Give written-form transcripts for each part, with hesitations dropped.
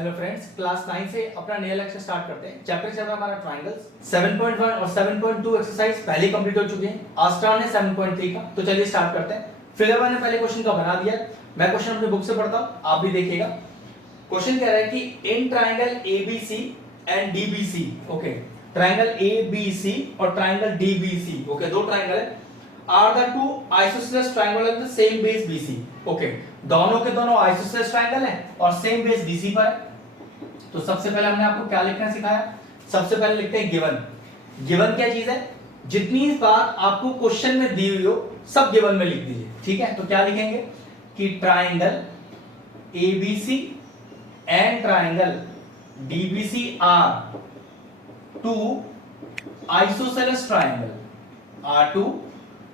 Hello friends, class 9 से अपना नया लेक्चर स्टार्ट करते हैं। चैप्टर चल रहा है हमारा ट्रायंगल्स। 7.1 और 7.2 एक्सरसाइज पहले कंप्लीट हो चुके हैं। आज स्टार्ट है 7.3 का, तो चलिए स्टार्ट करते हैं। फिगर मैंने पहले क्वेश्चन का बना दिया। मैं क्वेश्चन अपनी बुक से पढ़ता हूं, आप भी देखिएगा। क्वेश्चन कह रहा है कि in triangle ABC and DBC, okay, triangle ABC और ट्रायंगल डीबीसी, ओके, दो ट्रायंगल है, are the two isosceles triangle of the same base BC, okay, दोनों के दोनों आइसोसेलेस ट्रायंगल है और सेम बेस बीसी पर है। तो सबसे पहले हमने आपको क्या लिखना सिखाया। सबसे पहले लिखते हैं गिवन। गिवन क्या चीज है? जितनी बात आपको क्वेश्चन में दी हुई हो सब गिवन में लिख दीजिए, ठीक है। तो क्या लिखेंगे कि triangle ABC and triangle DBC are two isosceles triangle, are two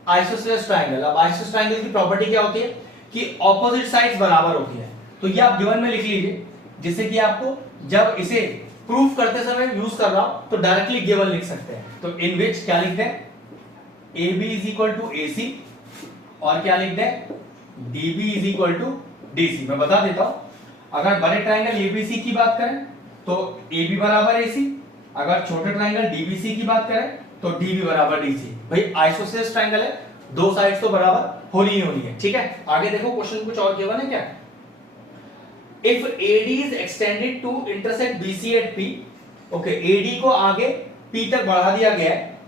isosceles triangle. अब आइसोसेलेस ट्रायंगल की प्रॉपर्टी क्या होती है कि ऑपोजिट साइड्स बराबर होती है। तो ये आप गिवन में लिख लीजिए, जिससे कि आपको जब इसे प्रूफ करते समय यूज कर रहा हूं तो डायरेक्टली गिवन लिख सकते हैं। तो इन विच क्या लिखते हैं, AB is equal to AC, और क्या लिखते हैं, DB is equal to DC। मैं बता देता हूं, अगर बड़े ट्रायंगल ABC की बात करें तो AB बराबर AC, अगर छोटे ट्रायंगल DBC की बात करें तो DB बराबर DC। भाई आइसोसेलेस ट्रायंगल है, दो साइड्स तो बराबर होनी ही होनी है, ठीक है। आगे देखो क्वेश्चन कुछ और गिवन है क्या। If AD is extended to intersect BC at P, okay, AD को आगे P तक बढ़ा दिया गया है,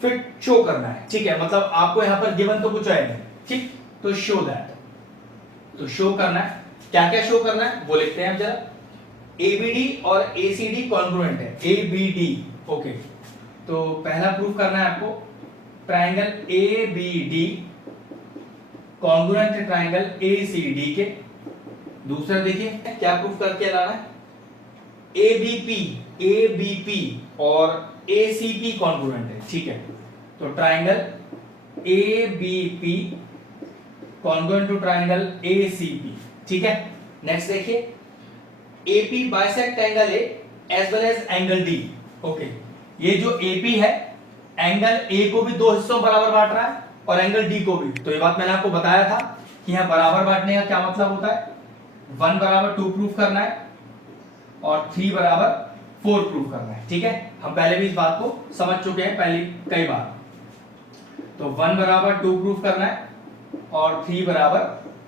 फिर शो करना है, ठीक है। मतलब आपको यहां पर गिवन तो कुछ है नहीं, ठीक, तो शो दैट, तो शो करना है। क्या क्या शो करना है वो लिखते हैं हम जरा। ABD और ACD कॉन्ग्रुएंट है, ABD, ओके। तो पहला प्रूफ करना है आपको, ट्रायंगल ABD कॉन्ग्रुएंट है ट्रायंगल ACD के। दूसरा देखिए क्या प्रूफ करके लाना है, ABP और ACP कॉन्ग्रुएंट है, ठीक है। तो triangle ABP congruent to triangle ACP, ठीक है। नेक्स्ट देखिए, AP bisect angle A as well as angle D, okay. ये जो AP है एंगल A को भी दो हिस्सों में बराबर बांट रहा है और एंगल D को भी। तो ये बात मैंने आपको बताया था कि यहां बराबर बांटने का क्या मतलब होता है, 1 बराबर 2 प्रूफ करना है और 3 बराबर 4 प्रूफ करना है, ठीक है। हम पहले भी इस बात को समझ चुके हैं पहले कई बार। तो 1 बराबर 2 प्रूफ करना है और 3 बराबर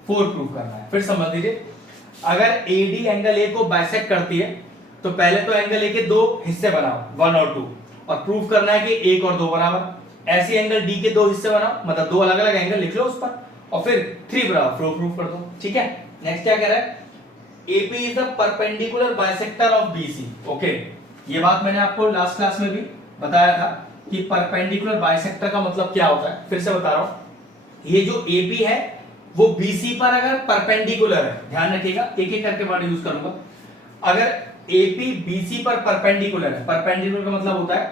4 प्रूफ करना है। फिर समझ लीजिए, अगर AD एंगल A को बाइसेक्ट करती है तो पहले तो एंगल A के दो हिस्से बनाओ, 1 और 2, और प्रूफ करना है कि 1 और 2 बराबर। ऐसे एंगल D के दो हिस्से बनाओ, मतलब दो अलग अलग एंगल लिख लो उस पर, और फिर 3 बराबर 4 प्रूफ कर दो, ठीक है। नेक्स्ट क्या कह रहा है, AP is the perpendicular bisector of BC, okay. ये बात मैंने आपको लास्ट क्लास में भी बताया था कि परपेंडिकुलर बाइसेक्टर का मतलब क्या होता है। फिर से बता रहा हूं, ये जो AP है वो BC पर अगर परपेंडिकुलर है, ध्यान रखिएगा, एक एक करके वर्ड यूज करूंगा। अगर AP BC पर परपेंडिकुलर है, परपेंडिकुलर का मतलब होता है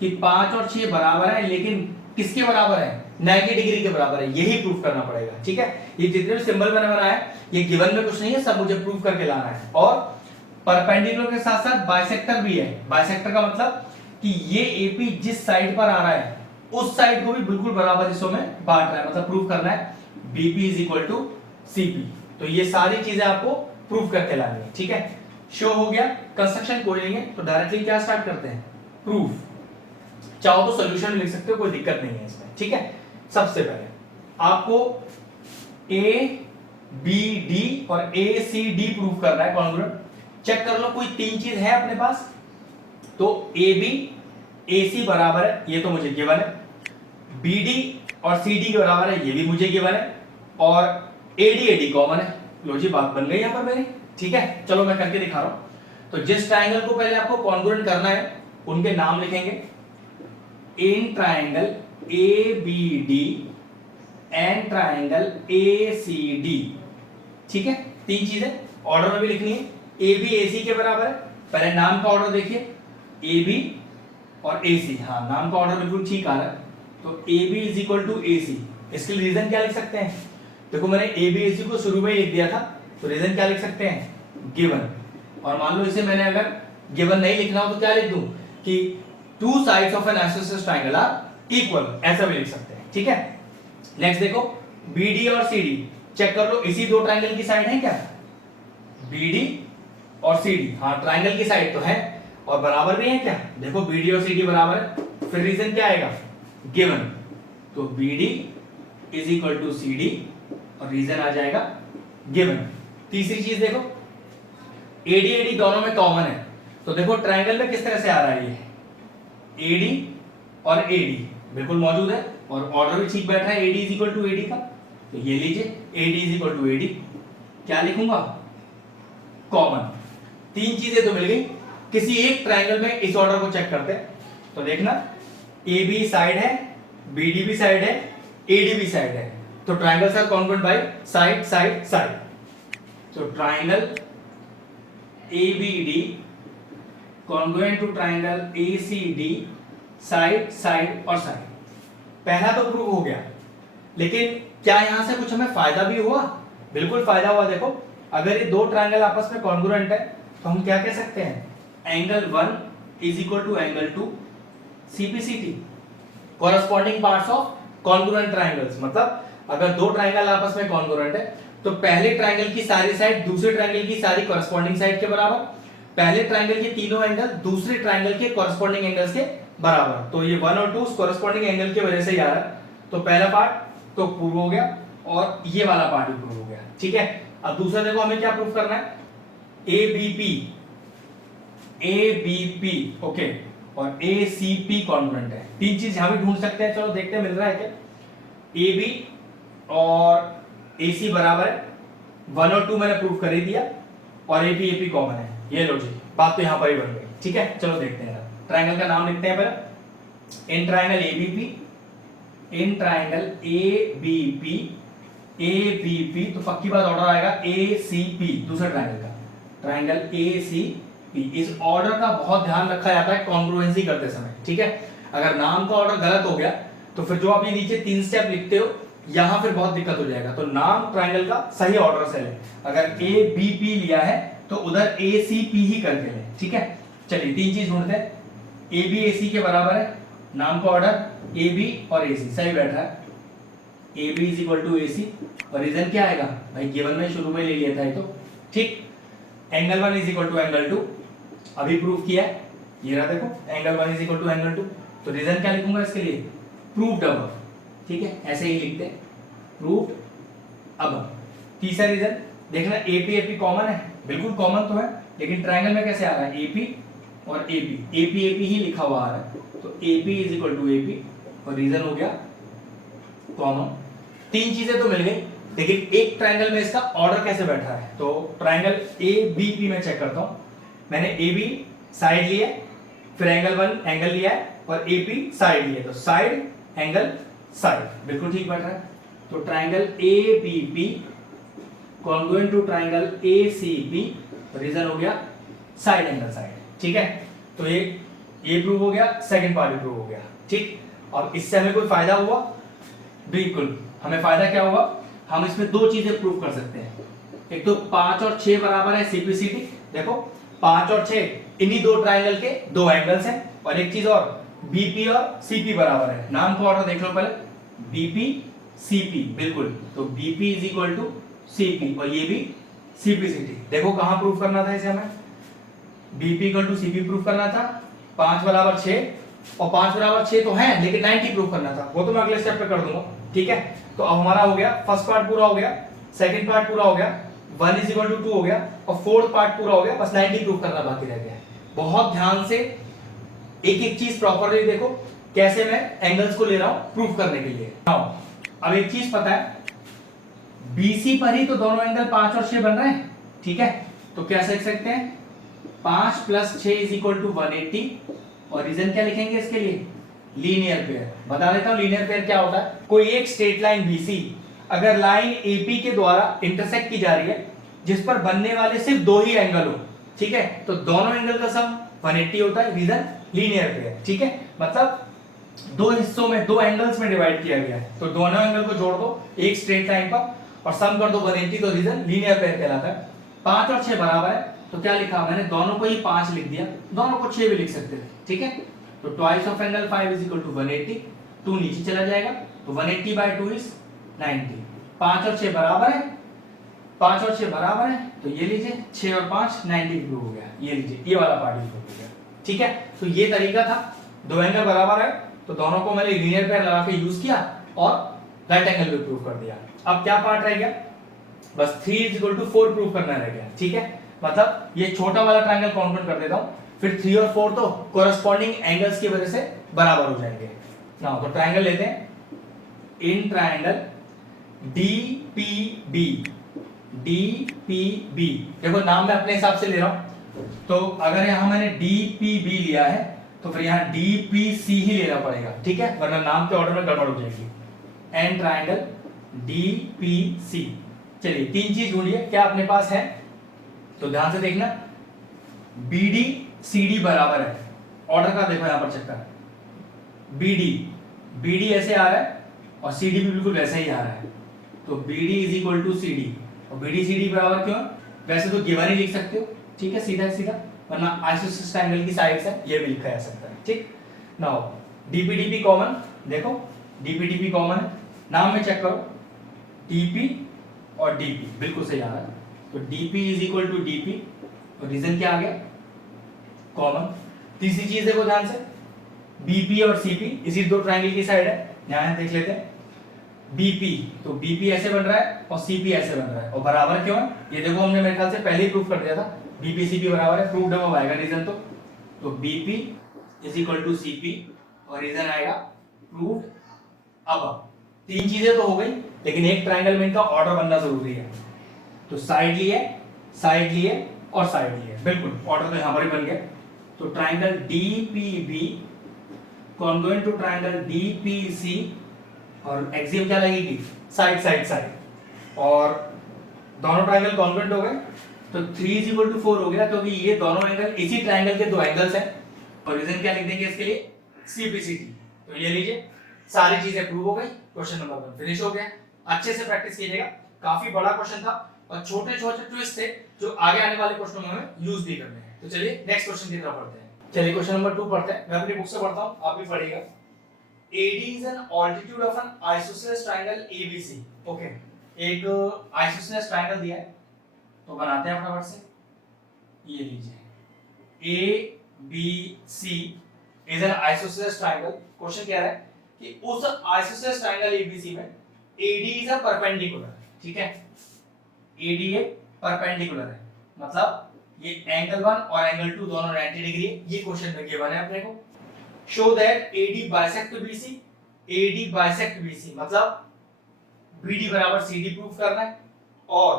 कि 5 और 6 बराबर है, लेकिन किसके बराबर है, 90 डिग्री के बराबर है। यही प्रूफ करना पड़ेगा, ठीक है। ये जितने भी सिंबल मैंने बनाया है ये गिवन में कुछ नहीं है, सब मुझे प्रूफ करके लाना है। और परपेंडिकुलर के साथ साथ बाइसेक्टर भी है। बाइसेक्टर का मतलब कि ये AP जिस साइड पर आ रहा है उस साइड को भी बिल्कुल बराबर हिस्सों में बांट रहा है, मतलब प्रूफ करना है BP is equal to CP। तो ये सारी चीजें आपको प्रूफ करके लानी है, ठीक है। शो हो गया, कंस्ट्रक्शन कोई नहीं है, तो डायरेक्टली क्या स्टार्ट करते हैं, प्रूफ। चाहो तो सॉल्यूशन लिख सकते हो, कोई दिक्कत नहीं है इसमें, ठीक है। सबसे पहले आपको ABD और ACD प्रूफ करना है कॉन्ग्रुएंट। चेक कर लो कोई तीन चीज है अपने पास। तो AB AC बराबर है, ये तो मुझे गिवन है। BD और CD के बराबर है, ये भी मुझे गिवन है। और AD AD कॉमन है। लो जी, बात बन गई यहां पर मेरी, ठीक है। चलो मैं करके दिखा रहा हूं। तो जिस ट्रायंगल को पहले आपको कॉन्ग्रुएंट करना है उनके नाम लिखेंगे। In triangle ABD and triangle ACD, ठीक है। तीन चीजें ऑर्डर में भी लिखनी है। AB AC के बराबर है, पहले नाम का ऑर्डर देखिए, AB और AC, हाँ नाम का ऑर्डर बिल्कुल ठीक आ रहा है। तो AB is equal to AC। इसके लिए रीजन क्या लिख सकते हैं, देखो मैंने AB AC को शुरू में ही लिख दिया था, तो रीजन क्या लिख सकते हैं, गिवन। और मान लो इसे मैंने अगर गिवन नहीं लिखना हो तो क्या लिख दूं कि two sides of an isosceles triangle are equal, ऐसा भी लिख सकते हैं, ठीक है। नेक्स्ट देखो, BD और CD चेक कर लो, इसी दो ट्रायंगल की साइड है क्या, BD और CD, हाँ ट्राइंगल की साइड तो है और बराबर भी है क्या, देखो BD और CD बराबर है, फिर रीजन क्या आएगा, गिवन, तो BD is equal to CD और रीजन आ जाएगा गिवन। तीसरी चीज देखो, AD दोनों में कॉमन है, तो देखो ट्राइंगल में किस तरह से आ रहा है, ये AD और AD बिल्कुल मौजूद है और ऑर्डर भी ठीक बैठा है, AD is equal to AD का, तो ये लीजिए AD is equal to AD, क्या लिखूंगा, कॉमन। तीन चीजें तो मिल गई। किसी एक ट्राइंगल में इस ऑर्डर को चेक करते हैं, तो देखना AB साइड है, BD भी साइड है, AD भी साइड है, तो triangles are congruent by side side side. तो triangle ABD congruent to triangle ACD side side और साइड। पहला तो प्रूव हो गया, लेकिन क्या यहां से कुछ हमें फायदा भी हुआ, बिल्कुल फायदा हुआ। देखो अगर ये दो ट्राइंगल आपस में कॉन्ग्रुएंट है तो हम क्या कह सकते हैं, angle 1 is equal to angle 2 CPCT, corresponding parts of congruent triangles. मतलब अगर दो ट्राइंगल आपस में कॉन्ग्रुएंट है तो पहले ट्राइंगल की सारी साइड दूसरे ट्राइंगल की सारी कॉरस्पॉन्डिंग साइड के बराबर, पहले ट्राइंगल के तीनों एंगल दूसरे ट्राइंगल के कॉरस्पॉन्डिंग एंगल्स के बराबर। तो ये 1 और 2 कॉरस्पॉन्डिंग एंगल की वजह से ही आ रहा है, तो पहला पार्ट तो प्रूव हो गया और ये वाला पार्ट भी प्रूव हो गया, ठीक है। अब दूसरा देखो हमें क्या प्रूव करना है, ABP ओके और ACP कॉन्ग्रुएंट है। तीन चीज यहां भी ढूंढ सकते हैं, चलो देखते हैं मिल रहा है क्या। AB और AC बराबर है, 1 और 2 मैंने प्रूव कर ही दिया और AP कॉमन है, ये लो जी, बात तो यहां पर ही बन गई, ठीक है। चलो देखते हैं, ट्राइंगल का नाम लिखते हैं पहले, in triangle ABP, in triangle ABP तो पक्की बात ऑर्डर आएगा ACP, दूसरा ट्राइंगल का, ट्राइंगल ACP। इस ऑर्डर का बहुत ध्यान रखा जाता है कॉन्ग्रुएंसी करते समय, ठीक है। अगर नाम का ऑर्डर गलत हो गया तो फिर जो आप ये नीचे 3 स्टेप लिखते हो यहां फिर बहुत दिक्कत हो जाएगा। तो नाम ट्राइंगल का सही ऑर्डर से ले, अगर ABP लिया है तो उधर ACP ही करके ले, ठीक है। चलिए तीन चीज ढूंढते हैं, AB AC के बराबर है, नाम का ऑर्डर AB और AC सही बैठ रहा है, AB is equal to AC और रीजन क्या आएगा भाई, गिवन में शुरू में ले लिया था ये तो, ठीक। Angle 1 is equal to angle 2 अभी प्रूव किया है, ये रहा देखो, angle 1 is equal to angle 2, तो रीजन क्या लिखूंगा इसके लिए, प्रूव्ड अबव, ठीक है, ऐसे ही लिखते हैं, प्रूव्ड अबव। तीसरा रीजन देखना, AP कॉमन है, बिल्कुल कॉमन तो है, लेकिन ट्राइंगल में कैसे आ रहा है, AP और AP ही लिखा हुआ आ रहा है, तो AP is equal to AP और रीजन हो गया कॉमन। तीन चीजें तो मिल गई, लेकिन एक ट्राइंगल में इसका ऑर्डर कैसे बैठा है, तो ट्राइंगल ABP में चेक करता हूं, मैंने AB साइड लिया, फिर एंगल 1 एंगल लिया है और AP साइड लिया, तो साइड एंगल साइड बिल्कुल ठीक बैठ रहा है। तो triangle ABP congruent to triangle ACP, reason हो गया साइड एंगल साइड, ठीक है। तो ये प्रूव हो गया, सेकंड पार्ट भी प्रूव हो गया, ठीक। और इससे हमें कोई फायदा हुआ, बिल्कुल हमें फायदा क्या हुआ, हम इसमें दो चीजें प्रूव कर सकते हैं, एक तो 5 और 6 बराबर है CPCT, देखो 5 और 6 इन्हीं दो ट्राइंगल के दो एंगल्स हैं, और एक चीज और BP और CP बराबर है, नाम को ऑर्डर देख लो पहले, BP CP बिल्कुल, तो BP is equal to CP और ये भी CPCT। देखो कहां प्रूव करना था इसे हमें, BP equal to CP prove करना था, 5 बराबर 6 और 5 बराबर 6 तो है, लेकिन 90 प्रूव करना था, वो तो मैं अगले स्टेप पे कर दूंगा, ठीक है। तो अब हमारा हो गया फर्स्ट पार्ट पूरा हो गया, सेकंड पार्ट पूरा हो गया, 1 इज इक्वल टू 2 हो गया और फोर्थ पार्ट पूरा हो गया, बस 90 प्रूव करना बाकी रह गया। बहुत ध्यान से एक एक चीज प्रॉपरली देखो, कैसे मैं एंगल्स को ले रहा हूं प्रूव करने के लिए। अब एक चीज पता है, BC पर ही तो दोनों एंगल 5 और 6 बन रहे हैं, ठीक है। तो क्या लिख सकते हैं, 5 प्लस 6 इज इक्वल टू 180 और रीजन क्या लिखेंगे इसके लिए, लीनियर पेयर। बता देता हूं लीनियर पेयर क्या होता है, कोई एक स्ट्रेट लाइन BC अगर लाइन AP के द्वारा इंटरसेक्ट की जा रही है जिस पर बनने वाले सिर्फ दो ही एंगल हो, ठीक है, तो दोनों एंगल का सम 180 होता है, रीजन लीनियर पेयर, ठीक है। मतलब दो हिस्सों में, दो एंगल्स में डिवाइड किया गया है, तो दोनों एंगल को जोड़ दो एक स्ट्रेट लाइन पर और सम कर दो 180, तो रीजन लीनियर पेयर कहलाता है। 5 और 6 बराबर है, तो क्या लिखा मैंने, दोनों को ही 5 लिख दिया, दोनों को 6 भी लिख सकते थे, ठीक है। तो twice of angle 5 is equal to 180, 2 नीचे चला जाएगा, तो 180 बाय 2 इज 90। 5 और 6 बराबर है, 5 और 6 बराबर है, तो ये लीजिए 6 और 5 90 प्रूव हो गया। ये लीजिए ये वाला पार्ट भी प्रूव हो गया। ठीक है, तो ये तरीका था, दो एंगल बराबर है तो दोनों को मैंने लीनियर पेयर लगा के यूज किया और राइट एंगल भी प्रूव कर दिया। अब क्या पार्ट रह गया, बस 3 = 4 प्रूव करना रह गया। ठीक है, मतलब ये छोटा वाला ट्रायंगल काउंट कर देता हूं, फिर 3 और 4 तो कोरस्पॉन्डिंग एंगल्स की वजह से बराबर हो जाएंगे ना। तो ट्रायंगल लेते हैं, इन ट्रायंगल DPB, DPB देखो नाम मैं अपने हिसाब से ले रहा हूं, तो अगर यहां मैंने DPB लिया है तो फिर यहां DPC ही लेना पड़ेगा। ठीक है, वरना नाम के ऑर्डर में गड़बड़ हो जाएगी। एन ट्रायंगल DPC, चलिए तीन चीज ढूंढिए क्या अपने पास है, तो ध्यान से देखना। BD CD बराबर है, ऑर्डर का देखो यहां पर चक्कर, BD ऐसे आ रहा है और CD भी बिल्कुल वैसे ही आ रहा है, तो BD = CD और BD CD बराबर क्यों, वैसे तो गिवन ही लिख सकते हो। ठीक है, सीधा सीधा, वरना आइसोसेलेस ट्रायंगल की साइड्स है ये भी लिखा जा सकता है। ठीक, नाउ DPDP कॉमन, देखो DPDP कॉमन है, नाम में चेक करो, DP और DP बिल्कुल सही आ रहा है, तो DP = DP और रीजन क्या आ गया, कॉमन। तीसरी चीज देखो ध्यान से, BP और CP इसी दो ट्रायंगल की साइड है, यहां देख लेते हैं। BP, तो BP ऐसे बन रहा है और CP ऐसे बन रहा है, और बराबर क्यों है ये देखो, हमने मेरे ख्याल से पहले ही प्रूफ कर दिया था, BP CP बराबर है, प्रूव्ड अब आएगा रीजन। तो BP = CP और रीजन आएगा प्रूव्ड अब। तीन चीजें तो हो गई, लेकिन एक ट्रायंगल में इनका ऑर्डर बनना जरूरी है, तो साइड लिए और साइड लिए, बिल्कुल ऑर्डर तो यहां पर ही बन गया। तो triangle DPB congruent to triangle DPC, और एक्सियम क्या लगेगी, साइड, और दोनों ट्रायंगल कॉन्ग्रुएंट हो गए, तो 3 = 4 हो गया, क्योंकि ये दोनों एंगल इसी ट्रायंगल के दो एंगल्स हैं। और रीजन क्या लिख देंगे इसके लिए, CPCT। तो ये लीजिए सारी चीजें प्रूव हो गई, क्वेश्चन नंबर 1 फिनिश हो गया। अच्छे से प्रैक्टिस कीजिएगा, काफी बड़ा क्वेश्चन था और छोटे छोटे ट्विस्ट थे जो आगे आने वाले क्वेश्चनों में हमें यूज भी करने हैं। तो चलिए नेक्स्ट क्वेश्चन की तरफ बढ़ते हैं। चलिए क्वेश्चन नंबर 2 पढ़ते हैं, मैं अपनी बुक से पढ़ता हूं, आप भी पढ़िएगा। AD is an altitude of an isosceles triangle ABC। Okay, एक आइसोसेलेस ट्रायंगल दिया है, तो बनाते हैं फटाफट से। ये लीजिए ABC is an isosceles triangle। Question क्या है कि उस आइसोसेलेस ट्रायंगल ABC में AD is a perpendicular। ठीक है, AD एक परपेंडिकुलर है, मतलब ये एंगल 1 और एंगल 2 दोनों 90 डिग्री है। ये क्वेश्चन में गिवन है अपने को। Show that AD bisect BC, AD bisect BC मतलब BD बराबर CD प्रूफ करना है, और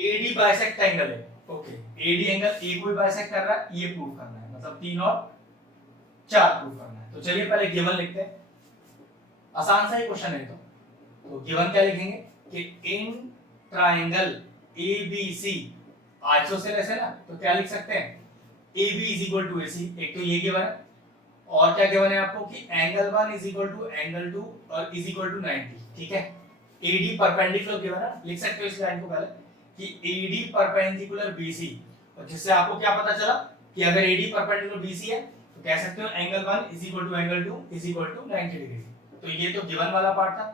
AD बाइसेक्ट एंगल है। ओके, AD एंगल A को भी बाइसेक्ट कर रहा है, ये प्रूफ करना है, मतलब 3 और 4 प्रूफ करना है। तो चलिए पहले गिवन लिखते हैं, आसान सा ही क्वेश्चन है। तो गिवन क्या लिखेंगे कि इन ट्रायंगल ABC आइसोसेलेस है ना, तो क्या लिख सकते हैं, AB = AC। एक तो ये गिवन है, और क्या गिवन है आपको कि एंगल 1 = एंगल 2 और = 90। ठीक है, AD परपेंडिकुलर गिवन है, लिख सकते हो इस लाइन को पहले कि AD परपेंडिकुलर BC, और जिससे आपको क्या पता चला कि अगर AD परपेंडिकुलर BC है तो कह सकते हो एंगल 1 = एंगल 2 = 90 डिग्री। तो ये तो गिवन वाला पार्ट था।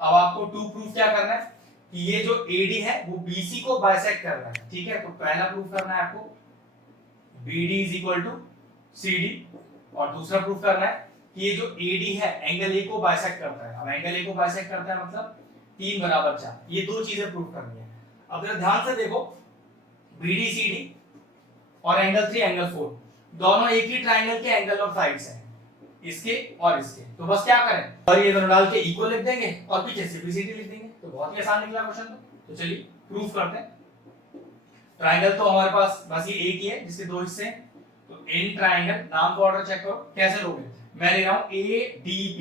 अब आपको 2 प्रूफ क्या करना है कि ये जो AD है वो BC को बाइसेक्ट कर रहा है। ठीक है, तो पहला प्रूफ करना है आपको BD = CD, और दूसरा प्रूफ करना है कि ये जो AD है एंगल A को बाइसेक्ट करता है। अब एंगल A को बाइसेक्ट करता है मतलब 3 बराबर 4, ये दो चीजें प्रूफ करनी है। अब जरा ध्यान से देखो, BD CD और एंगल 3 एंगल 4 दोनों एक ही ट्रायंगल के एंगल और साइड्स हैं, इसके और इसके। तो बस क्या करें, और ये दोनों डाल के इक्वल लिख देंगे और पीछे से BCD लिख देंगे, तो बहुत ही आसान निकला क्वेश्चन। तो चलिए प्रूफ करते हैं। ट्रायंगल तो हमारे पास बस ये एक ही है जिसके दो हिस्से हैं, तो इन ट्रायंगल, नाम का ऑर्डर चेक करो कैसे लोगे। मैं ले रहा हूं ADB,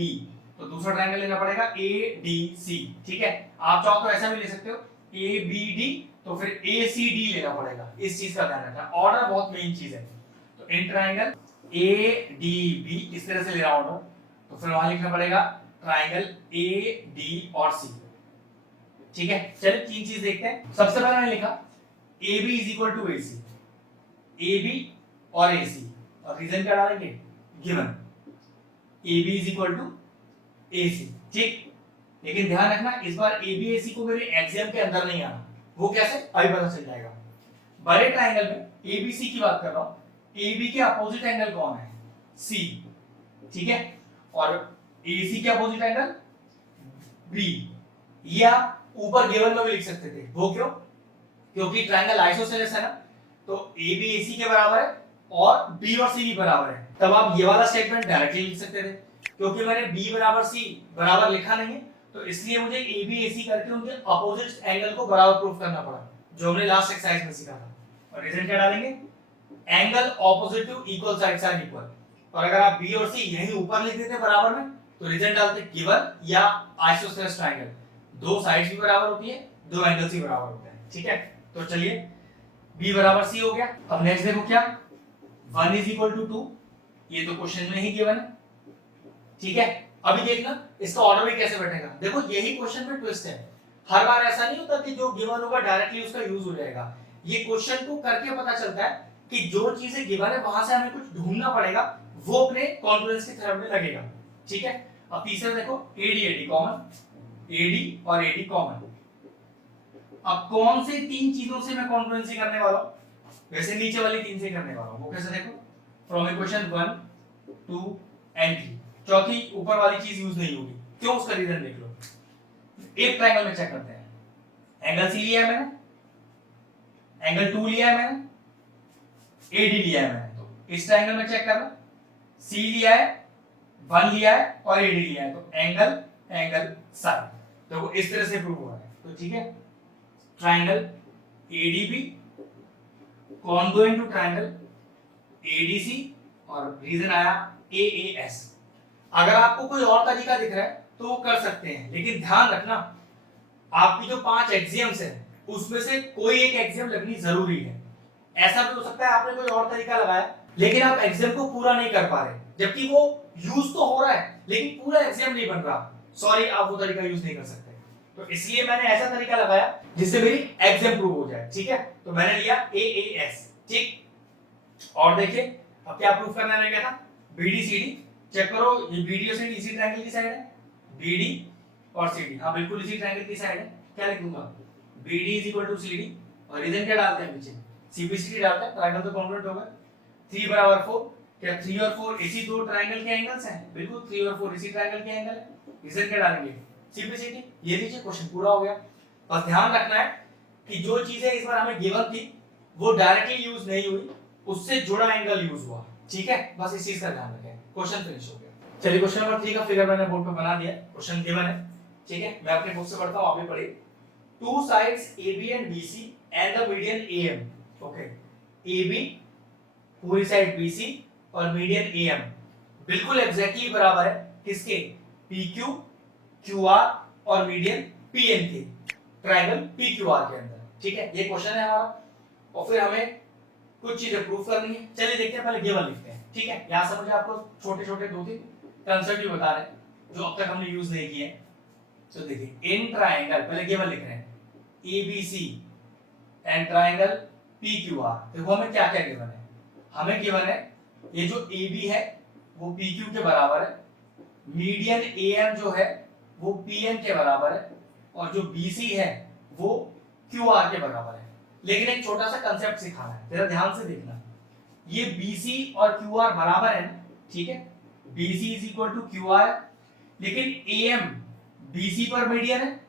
तो दूसरा ट्रायंगल लेना पड़ेगा ADC। ठीक है, आप चाहो तो ऐसा भी ले सकते हो ABD, तो फिर ACD लेना पड़ेगा। इस चीज का ध्यान रखना, ऑर्डर बहुत मेन चीज है। तो इन ट्रायंगल ADB इस तरह से ले रहा हूं, तो फिर वहां लिखना पड़ेगा ट्रायंगल AD और C। ठीक है, चलिए तीन चीज देखते हैं। सबसे पहले मैंने लिखा AB = AC, AB और AC, और रीजन क्या डालेंगे, गिवन AB = AC। ठीक, लेकिन ध्यान रखना इस बार AB AC को मेरे एक्सियम के अंदर नहीं आना, वो कैसे अभी पता चल जाएगा। बड़े ट्राइंगल में एबीसी की बात कर रहा हूं, एबी के अपोजिट एंगल कौन है, सी, ठीक है, और एसी के अपोजिट एंगल बी। ये आप ऊपर गिवन में भी लिख सकते थे, वो क्यों, क्योंकि ट्राइंगल आइसोसेलेस है ना, तो ए बी ए सी के बराबर है और बी और सी भी बराबर है, तब आप ये वाला स्टेटमेंट डायरेक्टली लिख सकते थे। क्योंकि मैंने बी बराबर सी बराबर लिखा नहीं है, तो इसलिए मुझे ए बी ए सी करके उनके अपोजिट एंगल को बराबर प्रूफ करना पड़ा, जो हमने लास्ट एक्सरसाइज में सीखा था। और रीजन क्या डालेंगे, angle opposite to equal sides are equal. और अगर आप बी और सी यहीं ऊपर लिख देते बराबर में, तो रीजन डालते गिवन या आइसोसेलेस ट्राइंगल, दो साइड्स भी बराबर होती है, दो एंगल्स भी बराबर होते हैं, ठीक है। तो चलिए b बराबर c हो गया। अब नेक्स्ट देखो क्या, 1 इज इक्वल टू 2, ये तो क्वेश्चन में ही गिवन है, ठीक है। अभी देखना इसका ऑर्डर भी कैसे बैठेगा, देखो यही क्वेश्चन में ट्विस्ट है, हर बार ऐसा नहीं होता कि जो गिवन होगा डायरेक्टली उसका यूज हो जाएगा। ये क्वेश्चन को करके पता चलता है कि जो चीजें गिवन है वहां से हमें कुछ ढूंढना पड़ेगा, वो अपने कॉन्फिडेंस की थ्योरम में लगेगा, ठीक है। अब तीसरा देखो AD AD कॉमन, AD और AD कॉमन। अब कौन से तीन चीजों से मैं कॉन्फ्लुएंसी करने वाला हूं, वैसे नीचे वाली तीन से करने वाला हूं, वो कैसे देखो, फ्रॉम इक्वेशन 1 2 एंड 3, चौथी ऊपर वाली चीज यूज नहीं होगी, क्यों, उसका रीजन देख लो। एक ट्रायंगल में चेक करते हैं, एंगल सी लिया है मैंने, एंगल 2 लिया है मैंने, AD लिया है मैंने, तो इस ट्रायंगल में चेक करना, सी लिया है, 1 लिया है और AD लिया है, तो एंगल एंगल साइड, तो वो इस तरह से प्रूव हो रहा है। तो ठीक है, triangle ADB congruent to triangle ADC और रीजन आया AAS। अगर आपको कोई और तरीका दिख रहा है तो वो कर सकते हैं, लेकिन ध्यान रखना आपकी जो 5 एक्सियम्स है उसमें से कोई एक एक्सियम लगनी जरूरी है। ऐसा भी हो सकता है आपने कोई और तरीका लगाया लेकिन आप एक्सियम को पूरा नहीं कर पा रहे, जबकि वो यूज तो हो रहा है लेकिन पूरा एक्सियम नहीं बन रहा, सॉरी आप वो तरीका यूज नहीं कर सकते। तो इसलिए मैंने ऐसा तरीका लगाया जिससे मेरी एक्सियम प्रूव हो जाए, ठीक है। तो मैंने लिया AAS, ठीक। और देखिए अब क्या प्रूफ करना रह गया था, BDCD चेक करो, ये BD और CD इसी ट्रायंगल की साइड है, BD और CD हां बिल्कुल इसी ट्रायंगल की साइड है। क्या लिख दूंगा, BD CD और रीजन क्या डालते हैं पीछे, CBCD डालते हैं, ट्रायंगल तो कॉन्ग्रुएंट होगा। 3 बराबर 4, क्या 3 और 4 इसी दो ट्रायंगल के एंगल्स हैं, बिल्कुल 3 और 4 इसी ट्रायंगल के एंगल है, रीजन क्या डालेंगे CBCD। ये लीजिए क्वेश्चन पूरा हो गया। बस ध्यान रखना है कि जो चीजें इस बार हमें गिवन थी वो डायरेक्टली यूज नहीं हुई, उससे जुड़ा एंगल यूज हुआ, ठीक है। बस इस चीज का ध्यान रखें। क्वेश्चन फिनिश हो गया। चलिए क्वेश्चन नंबर 3 का फिगर मैंने बोर्ड पे बना दिया, क्वेश्चन गिवन है, ठीक है। मैं अपने बुक से पढ़ता हूं, आप भी पढ़िए। Two sides AB and BC and the median AM, okay. AB पूरी साइड BC और मीडियन AM बिल्कुल एग्जैक्टली बराबर है किसके, PQ QR और मीडियन PN के, ट्रायंगल PQR के अंदर, ठीक है। ये क्वेश्चन है हमारा और फिर हमें कुछ चीजें प्रूफ करनी है। चलिए देखते हैं, पहले गिवन लिखते हैं, ठीक है। यहां से मुझे आपको छोटे-छोटे 2-3 कांसेप्ट भी बता रहे हैं जो अब तक हमने यूज नहीं किए। तो देखिए इन ट्रायंगल, पहले गिवन लिख रहे हैं, ABC एंड ट्रायंगल PQR। देखो हमें क्या-क्या गिवन है, हमें गिवन है ये जो AB है वो PQ के बराबर है, मीडियन AM जो है वो PN के बराबर है और जो BC है वो QR के बराबर है। लेकिन एक छोटा सा कांसेप्ट सिखाना है, जरा ध्यान से देखना, ये BC और QR बराबर है ना, ठीक है। BC is equal to QR है, लेकिन AM BC पर मीडियन है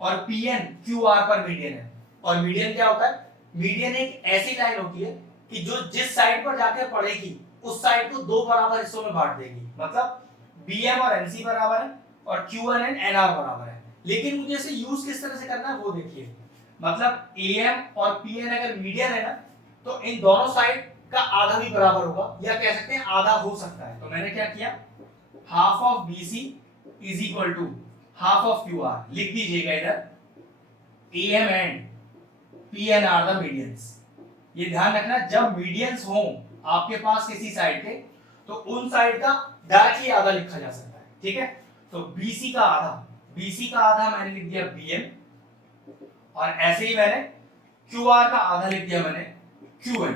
और PN QR पर मीडियन है। और मीडियन क्या होता है, मीडियन एक ऐसी लाइन होती है कि जो जिस साइड पर जाकर पड़ेगी उस साइड को दो बराबर हिस्सों में बांट देगी, मतलब BM और NC बराबर है और QN एंड NR बराबर है। लेकिन मुझे इसे यूज किस तरह से करना है वो देखिए, मतलब AM और PN अगर मीडियन है ना तो इन दोनों साइड का आधा भी बराबर होगा, या कह सकते हैं आधा हो सकता है। तो मैंने क्या किया, half of BC is equal to half of QR, लिख दीजिएगा इधर AM and PN are the medians. ये ध्यान रखना जब मीडियंस हो आपके पास किसी साइड के तो उन साइड का डायरेक्टली आधा लिखा जा सकता है, ठीक है। तो BC का आधा मैंने लिख दिया BM और ऐसे ही मैंने QR का आधा लिख दिया मैंने QN।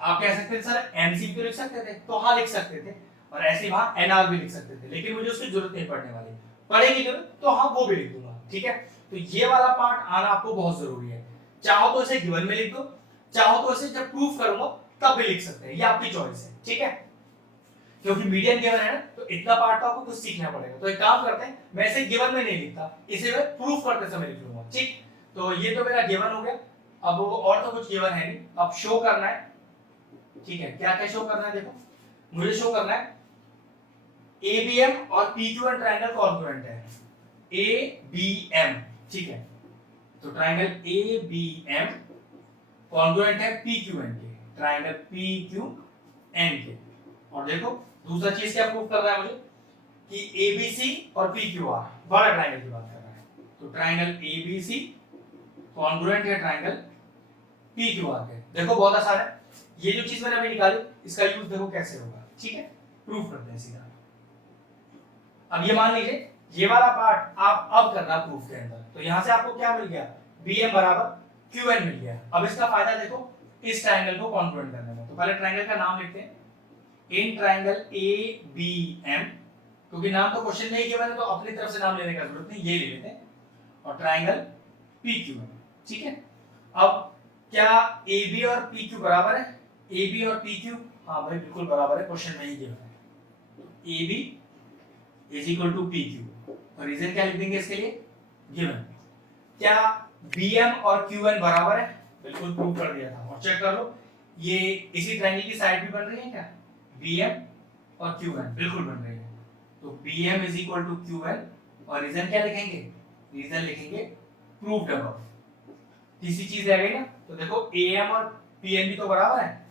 आप कह सकते थे सर MC भी लिख सकते थे, तो हाँ लिख सकते थे, और ऐसे ही वहां NR भी लिख सकते थे, लेकिन मुझे उसकी जरूरत नहीं पड़ने वाली, पड़ेगी जरूरत तो हाँ वो भी लिख दूंगा, ठीक है। तो ये वाला पार्ट आना आपको बहुत जरूरी है। चाहो तो इसे गिवन में लिख दो, चाहो तो इसे जब प्रूफ करूंगा तब भी लिख सकते हैं, ये आपकी चॉइस है, ठीक है। क्योंकि मीडियन गिवन है ना, तो इतना पार्ट तो आपको कुछ सीखना पड़ेगा। तो एक काम करते हैं, मैं इसे गिवन में नहीं लिखता, इसे मैं प्रूफ करते समय लिख लूंगा, ठीक। तो ये तो मेरा गिवन हो गया। अब और तो कुछ गिवन है नहीं, अब शो करना है, ठीक है। क्या क्या शो करना है, देखो मुझे शो करना है ABM और PQN ट्रायंगल कॉन्ग्रुएंट है, ABM, ठीक है। तो ट्रायंगल ABM कॉन्ग्रुएंट है PQN के, ट्रायंगल PQN के। और देखो दूसरा चीज क्या प्रूव कर रहा है मुझे कि ABC और PQR बड़ा ट्रायंगल की बात कर रहा है। तो ट्रायंगल ABC कॉन्ग्रुएंट है ट्रायंगल PQR के। देखो बहुत आसान है, ये जो चीज मैंने अभी निकाली इसका यूज देखो कैसे होगा, ठीक है। प्रूफ करते हैं सीधा। अब ये मान लीजिए ये वाला पार्ट आप अब करना प्रूफ के अंदर, तो यहां से आपको क्या मिल गया, BM बराबर QN मिल गया। अब इसका फायदा देखो इस ट्रायंगल को कॉन्ग्रुएंट करने में। तो पहले ट्रायंगल का नाम लिखते हैं, इन ट्रायंगल ABM, क्योंकि नाम तो क्वेश्चन में ही गिवन है तो अपनी तरफ से नाम लेने का जरूरत नहीं, ये ले लेते हैं। और ट्रायंगल PQN, ठीक है। अब क्या AB और PQ बराबर है, AB और PQ, हाँ भाई बिल्कुल बराबर है, क्वेश्चन में ही गिवन है। तो AB is equal to PQ, और रीजन क्या लिख देंगे इसके लिए, गिवन। क्या BM और QN बराबर है, बिल्कुल प्रूव कर दिया था। और चेक कर लो ये इसी ट्रायंगल की साइड भी बन रही है क्या, BM और QN बिल्कुल बन रही है। तो BM is equal to QN, और रीजन क्या लिखेंगे, रीजन लिखेंगे प्रूव्ड अबव। तीसरी चीज रह गई ना, तो देखो AM और PN भी तो बराबर है,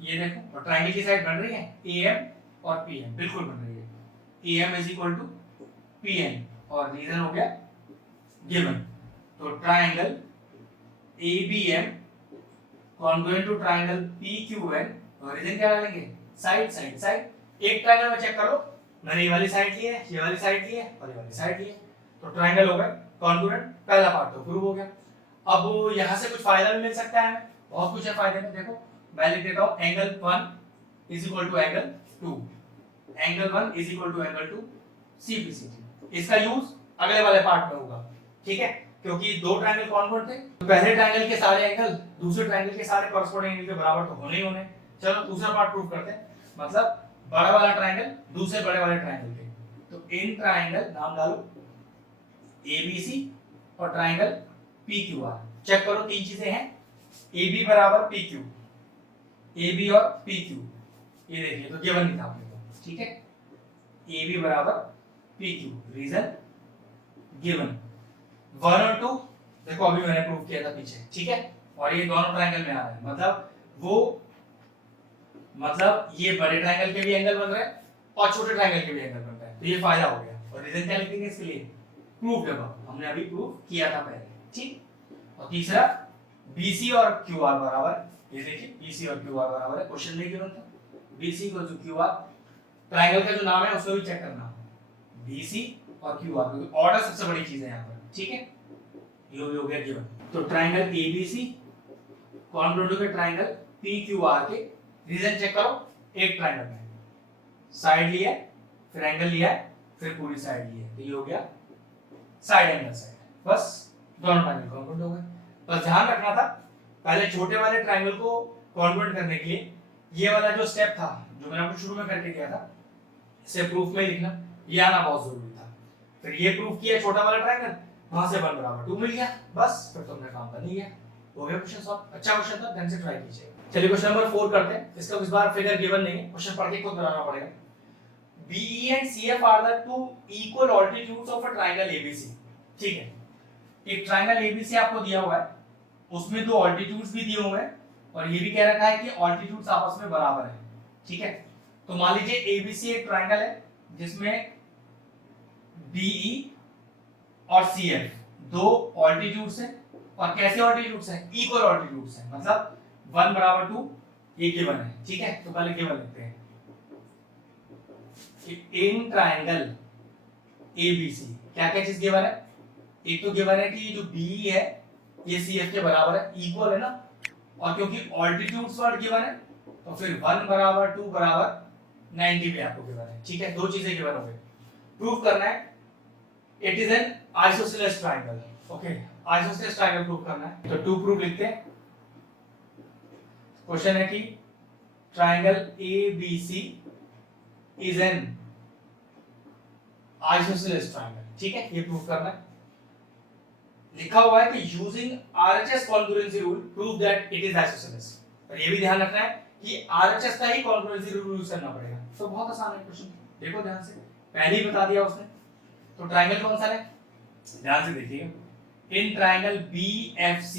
ये देखो, और ट्रायंगल की साइड बन रही है AM और PM बिल्कुल बन रही है। AM is equal to PN, और रीजन हो गया गिवन। तो triangle ABM congruent to triangle PQN, और रीजन क्या डालेंगे, साइड साइड साइड। एक ट्रायंगल में चेक करो, मैंने ये वाली साइड ली है, ये वाली साइड ली है और ये वाली साइड ली है, तो ट्रायंगल हो गए कॉन्ग्रुएंट। पहला पार्ट तो प्रूव हो गया। अब यहां से कुछ फायदा भी मिल सकता है हमें, बहुत कुछ है फायदे में। देखो मैं लिख देता हूं angle 1 is equal to angle 2, angle 1 is equal to angle 2 CPCT। इसका यूज अगले वाले पार्ट में होगा, ठीक है, क्योंकि दो ट्रायंगल कॉन्ग्रुएंट थे, तो पहले ट्रायंगल के सारे एंगल दूसरे ट्रायंगल के सारे कॉरस्पॉन्डिंग एंगल के बराबर तो होने ही होने। चलो दूसरा पार्ट प्रूव करते हैं, मतलब बड़ा वाला ट्रायंगल दूसरे बड़े वाले ट्रायंगल के। तो इन ट्रायंगल नाम डालो ABC और ट्रायंगल PQR। चेक करो तीन चीजें हैं, AB बराबर PQ, AB और PQ, ये देखिए तो गिवन नहीं था आपने को, ठीक है। AB बराबर PQ, रीजन गिवन। 1 और 2 देखो अभी मैंने प्रूव किया था पीछे, ठीक है। और ये दोनों ट्रायंगल में आ रहा है, मतलब ये बड़े ट्रायंगल के भी एंगल बन रहे हैं और छोटे ट्रायंगल के भी एंगल बन रहे हैं, तो ये फायदा हो गया। और रीजन क्या लिखेंगे इसके लिए, प्रूफ अबव, हमने अभी प्रूफ किया था पहले, ठीक। और तीसरा BC और QR बराबर, ये देखिए BC और QR बराबर है, क्वेश्चन में गिवन था BC equal to QR। Triangle का जो नाम है उसको भी चेक करना, BC और QR, क्योंकि ऑर्डर सबसे बड़ी चीज है यहाँ पर, ठीक है। ये हो गया गिवन। तो triangle ABC congruent to triangle PQR के, रीजन चेक करो, एक ट्रायंगल में साइड लिया है, फिर एंगल लिया है, फिर पूरी साइड ली है, तो ये हो गया साइड एंगल साइड, बस दोनों ट्रायंगल कॉन्ग्रुएंट हो गए। बस ध्यान रखना था पहले छोटे वाले ट्रायंगल को कॉन्ग्रुएंट करने के लिए ये वाला जो स्टेप था जो मैंने आपको शुरू में करके दिया था, इसे प्रूफ में लिखना, ये आना बहुत जरूरी था। फिर ये प्रूफ किया छोटा वाला ट्रायंगल, वहां से 1 बराबर 2 मिल गया, बस फिर तुमने काम कर लिया, हो गया क्वेश्चन सॉल्व। अच्छा क्वेश्चन था, ढंग से ट्राई कीजिए। चलिए क्वेश्चन नंबर 4 करते हैं। इसका इस बार फिगर गिवन नहीं है, क्वेश्चन पढ़ के खुद बनाना पड़ेगा। BE and CF are the two equal altitudes of a triangle ABC, ठीक है। एक ट्रायंगल ABC आपको दिया हुआ है, उसमें दो ऑल्टीट्यूड्स भी दिए हुए हैं, और ये भी कह रखा है कि ऑल्टीट्यूड्स आपस में बराबर है, ठीक है। तो मान लीजिए ABC एक ट्रायंगल है जिसमें BE और CF दो ऑल्टीट्यूड्स हैं, और कैसे ऑल्टीट्यूड्स हैं, इक्वल ऑल्टीट्यूड्स हैं, मतलब 1 बराबर 2 ये गिवन है, ठीक है। तो पहले गिवन लिखते हैं, इन ट्रायंगल ABC क्या क्या चीज गिवन है, एक तो गिवन है कि जो BE है ये CF के बराबर है, इक्वल है ना, और क्योंकि ऑल्टीट्यूड्स वर्ड गिवन है तो फिर 1 बराबर 2 बराबर 90 पे आपको गिवन है, ठीक है। दो चीजें गिवन हो गई, प्रूफ करना है it is an isosceles triangle, okay. Isosceles triangle prove करना है तो टू प्रूफ लिखते हैं। क्वेश्चन है कि triangle ABC is an isosceles triangle, ठीक है, ये प्रूव करना है। लिखा हुआ है कि using RHS congruency rule prove that it is isosceles, और ये भी ध्यान रखना है कि आरएचएस का ही कॉन्ग्रुएंसी रूल यूज करना पड़ेगा। तो बहुत आसान है क्वेश्चन, देखो ध्यान से, पहले ही बता दिया उसने। तो ट्रायंगल कौन सा है, ध्यान से देखिए, इन ट्रायंगल BFC,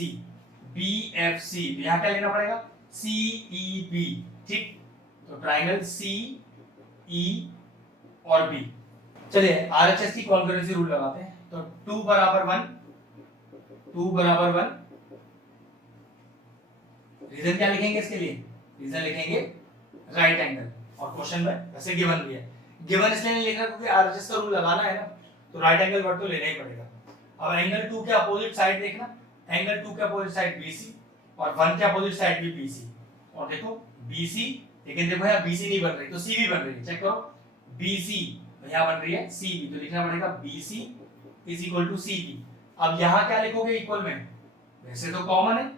यहां क्या लेना पड़ेगा, CEB, ठीक। तो ट्रायंगल CE और B, चलिए आरएचएस की कॉन्ग्रुएंसी रूल लगाते हैं। तो 2 बराबर 1, रीजन क्या लिखेंगे इसके लिए, रीजन लिखेंगे राइट एंगल, और क्वेश्चन में वैसे गिवन भी है। गिवन इसलिए नहीं लिख रहा क्योंकि आरएचएस का रूल लगाना है ना, तो राइट एंगल वर्ड तो लेना ही पड़ेगा। अब एंगल 2 के अपोजिट साइड देखना, एंगल 2 के अपोजिट साइड BC और 1 के अपोजिट साइड भी BC, और देखो BC, लेकिन देखो यहाँ BC नहीं बन रही तो CB बन रही है, चेक करो, BC यहाँ बन रही है CB, तो लिखना पड़ेगा BC is equal to CB। अब यहाँ क्या लिखोगे इक्वल में, वैसे तो कॉमन है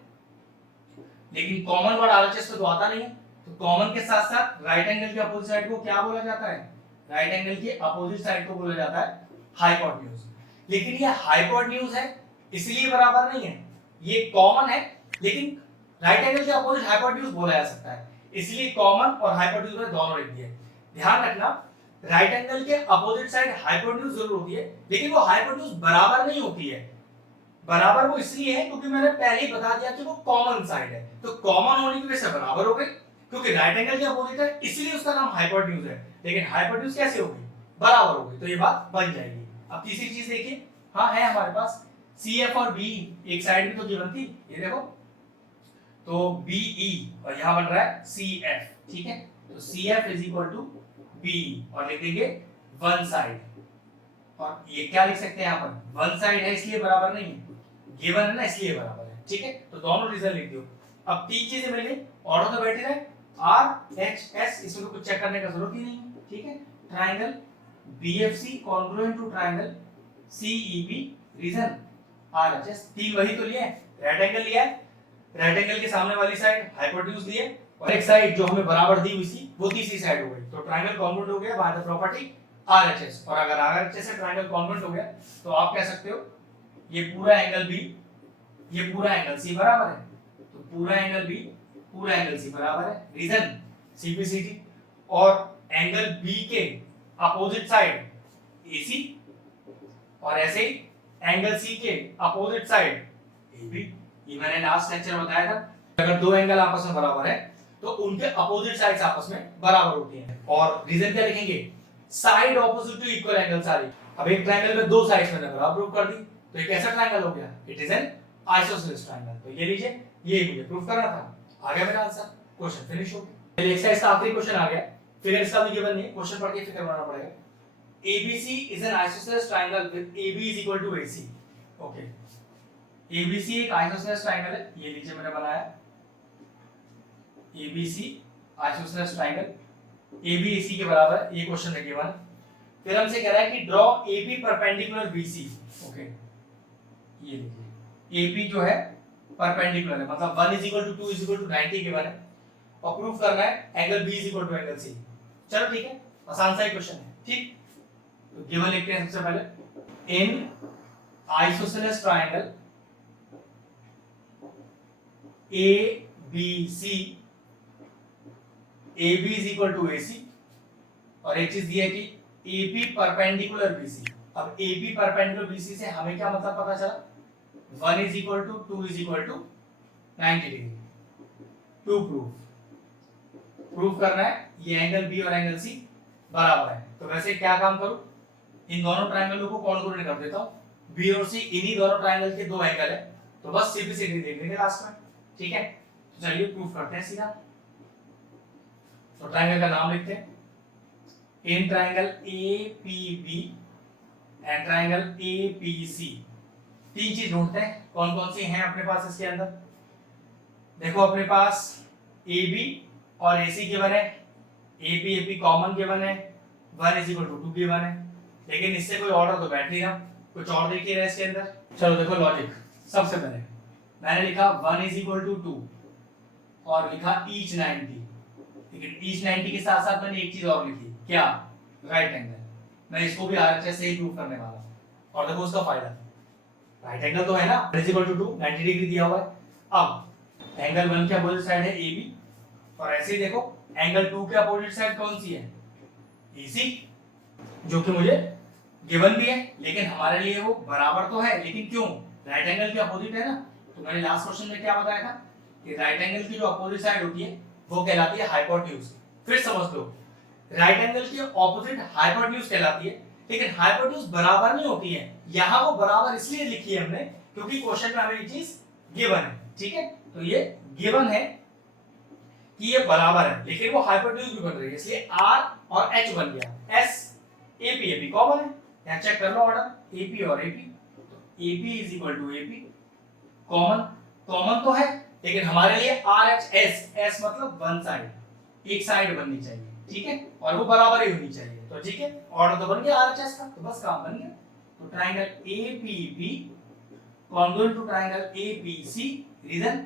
लेकिन कॉमन वर्ड आरएचएस पे तो आता नहीं है, तो कॉमन के साथ साथ राइट एंगल के अपोजिट साइड को क्या बोला जाता है, राइट एंगल के अपोजिट साइड को बोला जाता है हाइपोटेन्यूज। लेकिन ये हाइपोटेन्यूज है इसलिए बराबर नहीं है, ये कॉमन है लेकिन राइट एंगल के अपोजिट हाइपोटेन्यूज बोला जा सकता है, इसलिए कॉमन और हाइपोटेन्यूज में दोनों लिख दिए। ध्यान रखना, राइट एंगल के अपोजिट साइड हाइपोटेन्यूज जरूर होती है लेकिन वो हाइपोटेन्यूज बराबर नहीं होती है। बराबर वो इसलिए है क्योंकि मैंने पहले ही बता दिया कि वो कॉमन साइड है, तो कॉमन होने की वजह से बराबर हो गई, क्योंकि राइट एंगल के अपोजिट है इसलिए उसका नाम हाइपोटेन्यूज है, लेकिन हाइपोटेन्यूज कैसे हो गई, बराबर हो गई, तो ये बात बन जाएगी। अब तीसरी चीज देखिए, हाँ है हमारे पास CF और B, एक साइड भी तो गिवन थी, ये देखो, तो BE और यहां बन रहा है CF, ठीक है, तो CF is equal to BE और लिख देंगे वन साइड, और ये क्या लिख सकते हैं यहाँ पर, वन साइड है इसलिए बराबर नहीं है, गिवन है ना इसलिए बराबर है, ठीक है, तो दोनों रीजन लिख दो। अब तीन चीजें मिल गई, ऑर्डर तो बैठे रहे, RHS इसमें तो कुछ चेक करने का जरूरत ही नहीं है, ठीक है, triangle BFC congruent to triangle CEB, reason RHS, तीन वही तो लिए, राइट एंगल लिया है, राइट एंगल के सामने वाली साइड हाइपोटेन्यूज लिए, और एक साइड जो हमें बराबर दी हुई थी वो तीसरी साइड हो गई, तो ट्रायंगल कॉन्ग्रुएंट हो गया बाय द प्रॉपर्टी RHS। और अगर RHS से ट्रायंगल कॉन्ग्रुएंट हो गया तो आप कह सकते हो ये पूरा एंगल B, ये पूरा एंगल C बराबर है, तो पूरा एंगल B पूरा एंगल C बराबर है, रीजन CPCT, और एंगल B के अपोजिट साइड AC, और ऐसे ही एंगल C के अपोजिट साइड AB, ये मैंने लास्ट लेक्चर में बताया था, अगर दो एंगल आपस में बराबर है तो उनके अपोजिट साइड्स आपस में बराबर होती हैं, और रीजन क्या लिखेंगे, side opposite to equal angle सारी। अब एक ट्रायंगल में दो साइड्स मैंने बराबर प्रूव कर दी, तो एक ऐसा ट्रायंगल हो गया, it is an isosceles triangle, तो ये लीजिए, ये मुझे प्रूव करना था, आ गया मेरा आंसर, क्वेश्चन फिनिश हो गया। चलिए एक्सरसाइज का आखिरी क्वेश्चन आ गया, फिगर इसका भी गिवन नहीं है, क्वेश्चन पढ़ के फिगर बनाना पड़ेगा। ABC is an isosceles triangle with AB is equal to AC, okay, ABC एक आइसोसेलेस ट्रायंगल है, ये नीचे मैंने बनाया ABC isosceles triangle, AB AC के बराबर है, ये क्वेश्चन है गिवन। फिर हमसे कह रहा है कि draw AB perpendicular BC, okay, ये देखिए AB जो है परपेंडिकुलर है, मतलब 1 = 2 = 90 गिवन है, और प्रूफ करना है एंगल B = एंगल C। चलो ठीक है, आसान सा ही क्वेश्चन है, ठीक, तो गिवन लिखते हैं सबसे पहले, in isosceles triangle ABC, AB is equal to AC, और एक चीज दी है कि AP परपेंडिकुलर BC। अब AP परपेंडिकुलर BC से हमें क्या मतलब पता चला, 1 is equal to 2 is equal to 90 डिग्री। टू प्रूफ करना है ये एंगल B और एंगल C बराबर है, तो वैसे क्या काम करूं, इन दोनों ट्रायंगलों को कॉन्ग्रुएंट कर देता हूं, B और C इन्हीं दोनों ट्रायंगल के दो एंगल है, तो बस CPCT देख लेंगे लास्ट में, ठीक है, तो चलिए प्रूफ करते हैं सीधा। तो ट्रायंगल का नाम लिखते हैं, in triangle APB and triangle APC, तीन चीज ढूंढते हैं, कौन कौन सी हैं अपने पास इसके अंदर। देखो अपने पास AB और AC गिवन है, AP कॉमन गिवन है, 1 = 2 गिवन है, लेकिन इससे कोई ऑर्डर तो बैठ नहीं रहा, कुछ और देखिए इसके अंदर। चलो देखो लॉजिक, सबसे पहले मैंने लिखा 1 इज इक्वल टू 2 और लिखा ईच 90, लेकिन ईच 90 के साथ साथ मैंने एक चीज और लिखी, क्या? Right angle. मैं इसको भी आरएचएस से ही प्रूव करने वाला हूं। और देखो उसका फायदा, राइट एंगल तो है ना, इज इक्वल टू 2, 90 डिग्री दिया हुआ है। अब एंगल 1 के अपोजिट साइड है AB, और ऐसे ही देखो एंगल 2 के अपोजिट साइड कौन सी है? AC, जो कि मुझे गिवन भी है, लेकिन हमारे लिए वो बराबर तो है, लेकिन क्यों? राइट एंगल के अपोजिट है ना। तो मैंने लास्ट क्वेश्चन में क्या बताया था कि राइट एंगल की जो अपोजिट साइड होती है वो कहलाती है हाइपोटेन्यूज। फिर समझ लो, राइट एंगल की ऑपोजिट हाइपोटेन्यूज कहलाती है, लेकिन हाइपोटेन्यूज बराबर नहीं होती है। यहां वो बराबर इसलिए लिखी है हमने क्योंकि क्वेश्चन में हमें ये चीज गिवन है, ठीक है? तो ये गिवन है कि ये बराबर है, लेकिन वो हाइपोटेन्यूज भी बन रही है, इसलिए R और H बन गया। S AP कॉमन है, यहां चेक कर लो ऑर्डर, AP और AP, तो AP is equal to AP, common तो है, लेकिन हमारे लिए RHS मतलब वन साइड, एक साइड बननी चाहिए, ठीक है? और वो बराबर ही होनी चाहिए, तो ठीक है, ऑर्डर तो बन गया RHS का, तो बस काम बन गया। तो triangle APB congruent to triangle ABC, reason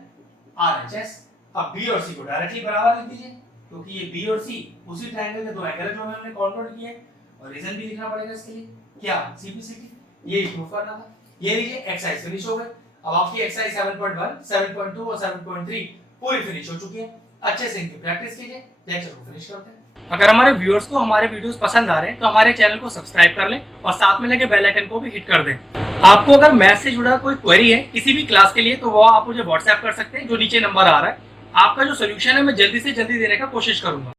RHS। अब B और C को डायरेक्टली बराबर लिख दीजिए, क्योंकि ये B और C उसी ट्रायंगल के दो एंगल है जो हमने कॉन्ग्रुएंट किए, और रीजन भी लिखना पड़ेगा इसके लिए, क्या? CPCT, ये प्रूव करना था। ये लीजिए एक्सरसाइज फिनिश हो गई। अब आपकी एक्सरसाइज 7.1, 7.2 और 7.3 पूरी फिनिश हो चुकी है। अच्छे से इनकी प्रैक्टिस कीजिए, लेक्चर को फिनिश करते हैं। अगर हमारे व्यूअर्स को हमारे वीडियोस पसंद आ रहे हैं तो हमारे चैनल को सब्सक्राइब कर लें और साथ में लगे बेल आइकन को भी हिट कर दें। आपको अगर मैथ्स से जुड़ा कोई क्वेरी है किसी भी क्लास के लिए, तो वो आप मुझे व्हाट्सएप कर सकते हैं, जो नीचे नंबर आ रहा है। आपका जो सोल्यूशन है मैं जल्दी से जल्दी देने का कोशिश करूंगा।